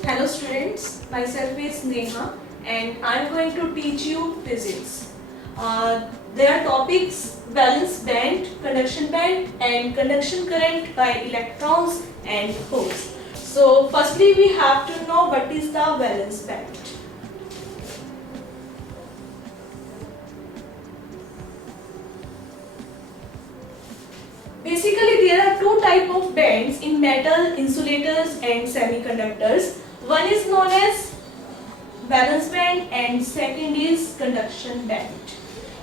Hello students, myself is Neha and I am going to teach you physics. There are topics valence band, conduction band and conduction current by electrons and holes. So firstly we have to know what is the valence band. Basically, there are two types of bands in metal, insulators and semiconductors. One is known as valence band and second is conduction band.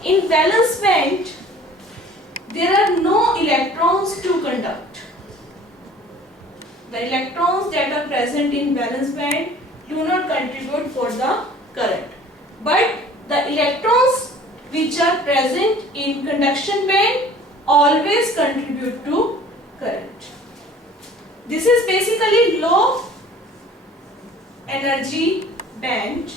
In valence band, there are no electrons to conduct. The electrons that are present in valence band do not contribute for the current. But the electrons which are present in conduction band always contribute to current. This is basically low energy band.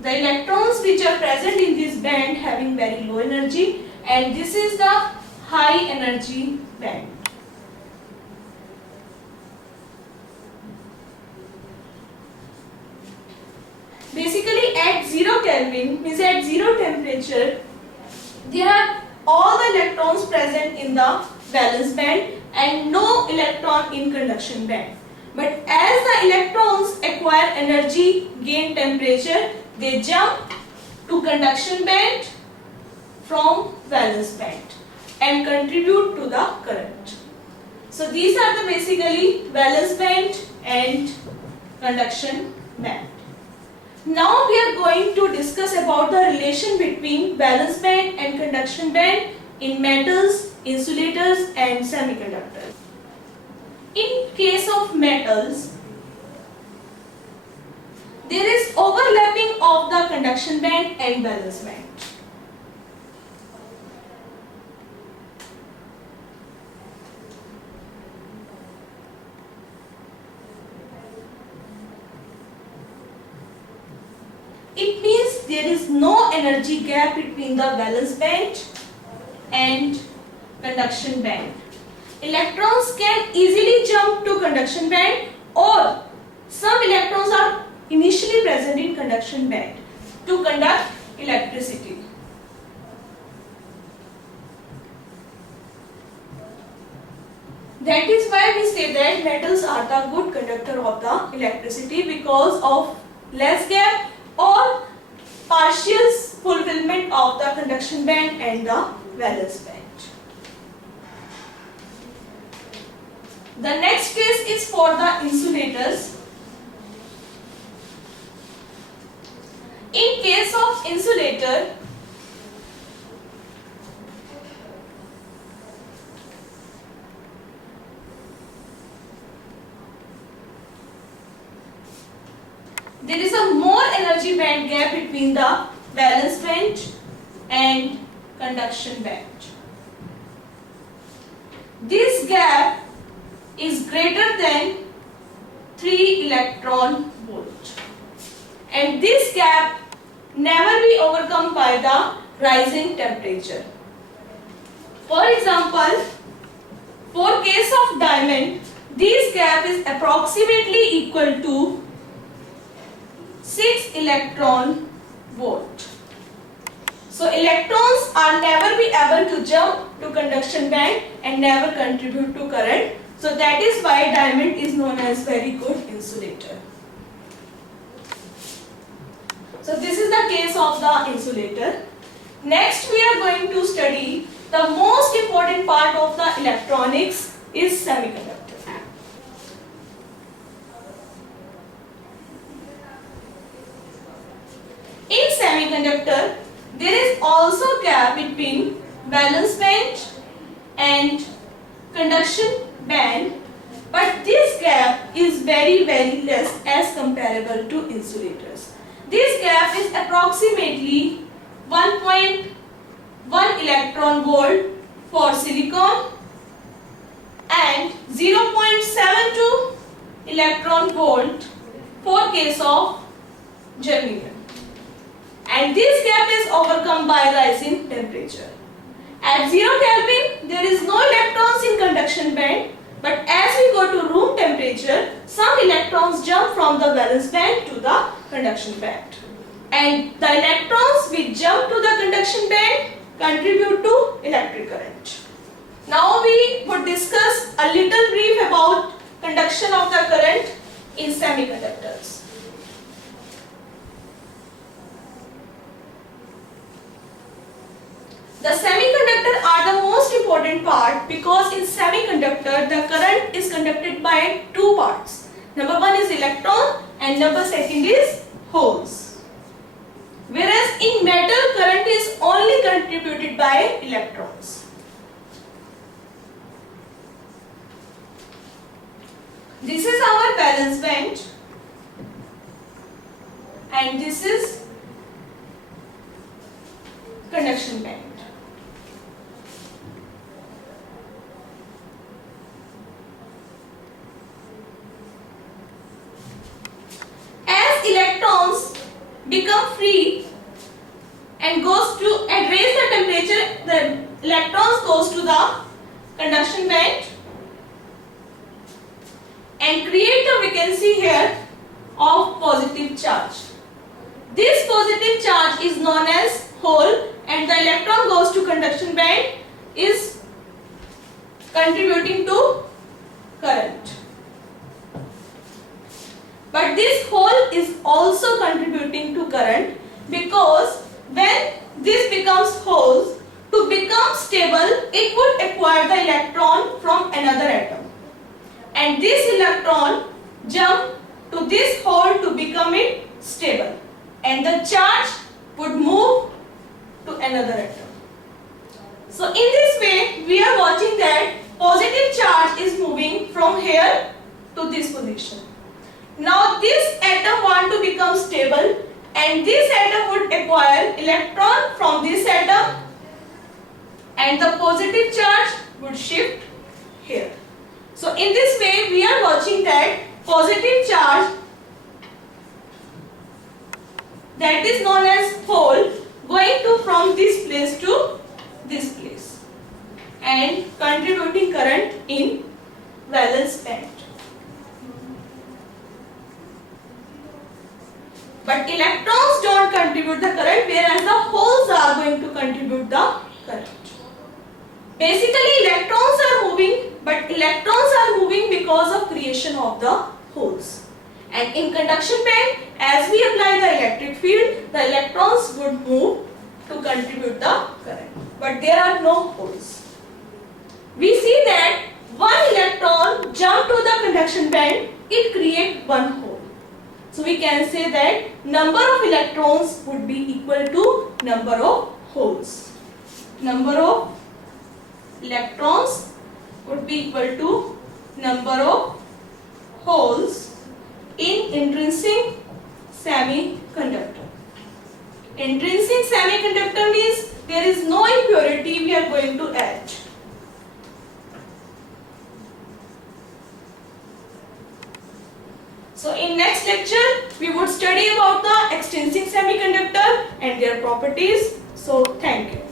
The electrons which are present in this band having very low energy, and this is the high energy band. Basically at 0 Kelvin, means at 0 temperature, there are all the electrons present in the valence band and no electron in conduction band. But as the electrons acquire energy, gain temperature, they jump to conduction band from valence band and contribute to the current. So these are the basically valence band and conduction band. Now we are going to discuss about the relation between valence band and conduction band in metals, insulators and semiconductors. In case of metals, there is overlapping of the conduction band and valence band. It means there is no energy gap between the valence band and conduction band. Electrons can easily jump to conduction band, or some electrons are initially present in conduction band to conduct electricity. That is why we say that metals are the good conductor of the electricity because of less gap or partial fulfillment of the conduction band and the valence band. The next case is for the insulators. In case of insulator, there is a more energy band gap between the valence band and conduction band. This gap is greater than 3 electron volt, and this gap never be overcome by the rising temperature. For example, for case of diamond, this gap is approximately equal to 6 electron volt. So electrons are never be able to jump to conduction band and never contribute to current. So that is why diamond is known as very good insulator. So this is the case of the insulator. Next we are going to study the most important part of the electronics is semiconductor. In semiconductor, there is also gap between valence band and conduction band, but this gap is very less as comparable to insulators. This gap is approximately 1.1 electron volt for silicon and 0.72 electron volt for case of germanium. And this gap is overcome by rising temperature. At 0 Kelvin, there is no electrons in conduction band, but as we go to room temperature, from the valence band to the conduction band. And the electrons which jump to the conduction band contribute to electric current. Now we would discuss a little brief about conduction of the current in semiconductors. The semiconductor are the most important part because in semiconductor the current is conducted by two parts. Number one is electron and number second is holes. Whereas in metal current is only contributed by electrons. This is our valence band and this is conduction band. As electrons become free and raise the temperature, the electrons goes to the conduction band and create the vacancy here of positive charge. This positive charge is known as hole and the electron goes to conduction band is contributing to current. But this hole is also contributing to current because when this becomes holes, to become stable, it would acquire the electron from another atom. And this electron jump to this hole to become it stable. And the charge would move to another atom. So in this way, we are watching that positive charge is moving from here to this position. Now this atom want to become stable and this atom would acquire electron from this atom and the positive charge would shift here. So in this way we are watching that positive charge that is known as hole going to from this place to this place and contributing current in valence band. But electrons don't contribute the current, whereas the holes are going to contribute the current. Basically electrons are moving, but electrons are moving because of creation of the holes. And in conduction band, as we apply the electric field, the electrons would move to contribute the current. But there are no holes. We see that one electron jump to the conduction band, it creates one hole. So we can say that number of electrons would be equal to number of holes. Number of electrons would be equal to number of holes in intrinsic semiconductor. Intrinsic semiconductor means there is no impurity we are going to add. So in next lecture we would study about the extrinsic semiconductor and their properties. So thank you.